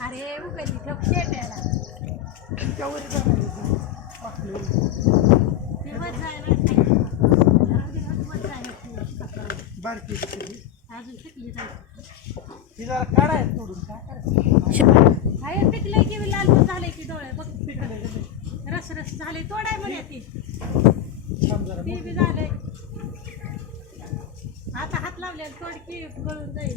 अरे उघडली ठप शेट्याला बारकी अजून पिकली ती जरा काढाय तोडून काय करायचं आहे पिकलंय की लाल पण झालंय की डोळे बघ पिकलंय रस रस झाले तोडाय म्हणे ती ती बी झालंय आता हात लावलेला तोडकी गळून जाईल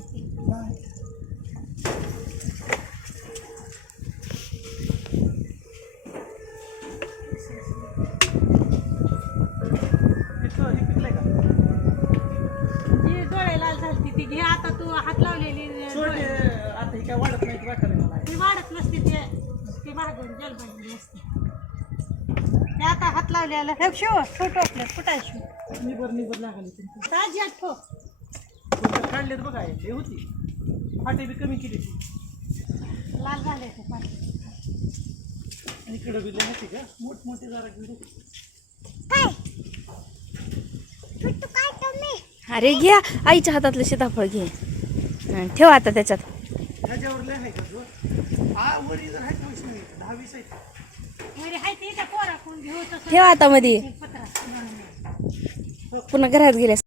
जी डोळे लाल झाली ती घे आता तू हात लावलेली आता ही काय वाढत नाही वाटायला ती वाढत नसते ती मागून जल बनली असते ते आता हात लावलेलं हे शिव फोटो आपल्या कुठं शिव निबर लागली तुमची ताजी आठ ठो काढलेत बघा हे होती फाटे बी कमी केली लाल झाले ते पाणी इकडे बी होती का मोठमोठे जरा घेऊ अरे घ्या आईच्या हातातलं सीताफळ घे ठेव आता त्याच्यात ह्याच्यावर लय आहे का जो वरी जर आहे 10-20 आहे वरी हाय ते पोरा कोण घेऊ तसं ठेव आता मध्ये पत्रा पुन्हा घरात गेल्या